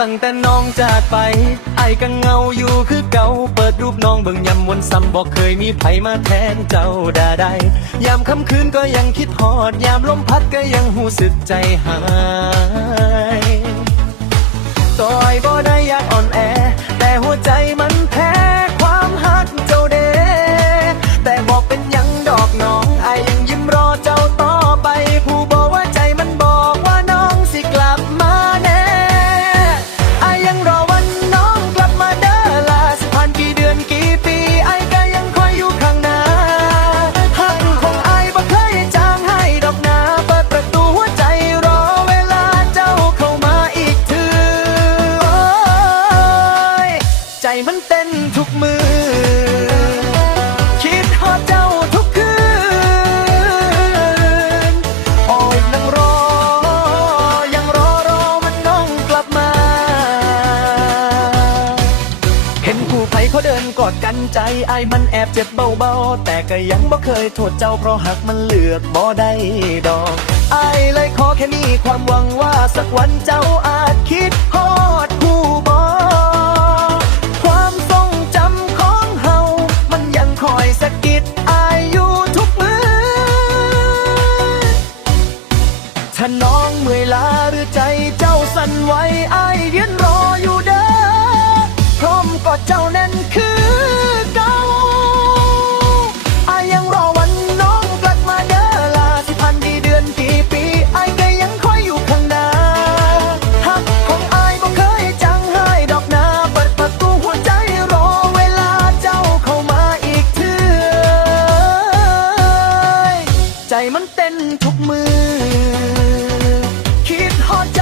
ตั้งแต่น้องจากไปไอ้กังเงาอยู่คือเก่า เปิดรูปน้องเบิ่งยำวนซ้ำบอกเคยมีไผมาแทนเจ้าดาได้ยามค่ำคืนก็ยังคิดฮอด ยามลมพัดก็ยังหูสึกใจหายต่อยบ่ได้อยากอ่อนแอ แต่หัวใจมัน มันเต้นทุกมือ คิดฮอดเจ้าทุกคืน โอ้ยนั่งรอ ยังรอรอมันน้องกลับมา เห็นผู้ภัยเขาเดินกอดกันใจไอ้ายมันแอบเจ็บเบาๆ แต่ก็ยังบ่เคยโทษเจ้าเพราะหักมันเลือกบ่ได้ดอกไอ้ายเลยขอแค่มีความหวังว่าสักวันเจ้า นน้องเมื่อยล้าหรือใจเจ้าสั่นไหวไอ้ยืนรออยู่เด้อพร้อมกอดเจ้าแน่นคือเก่าไอยังรอวันน้องกลับมาเด้อลาสิพันกี่เดือนกี่ปีไอก็ยังคอยอยู่ข้างหน้าของไอ้บ่เคยจังให้ดอกนาเปิดประตูหัวใจรอเวลาเจ้าเข้ามาอีกเถื่ใจมันเต้นทุกมือ hot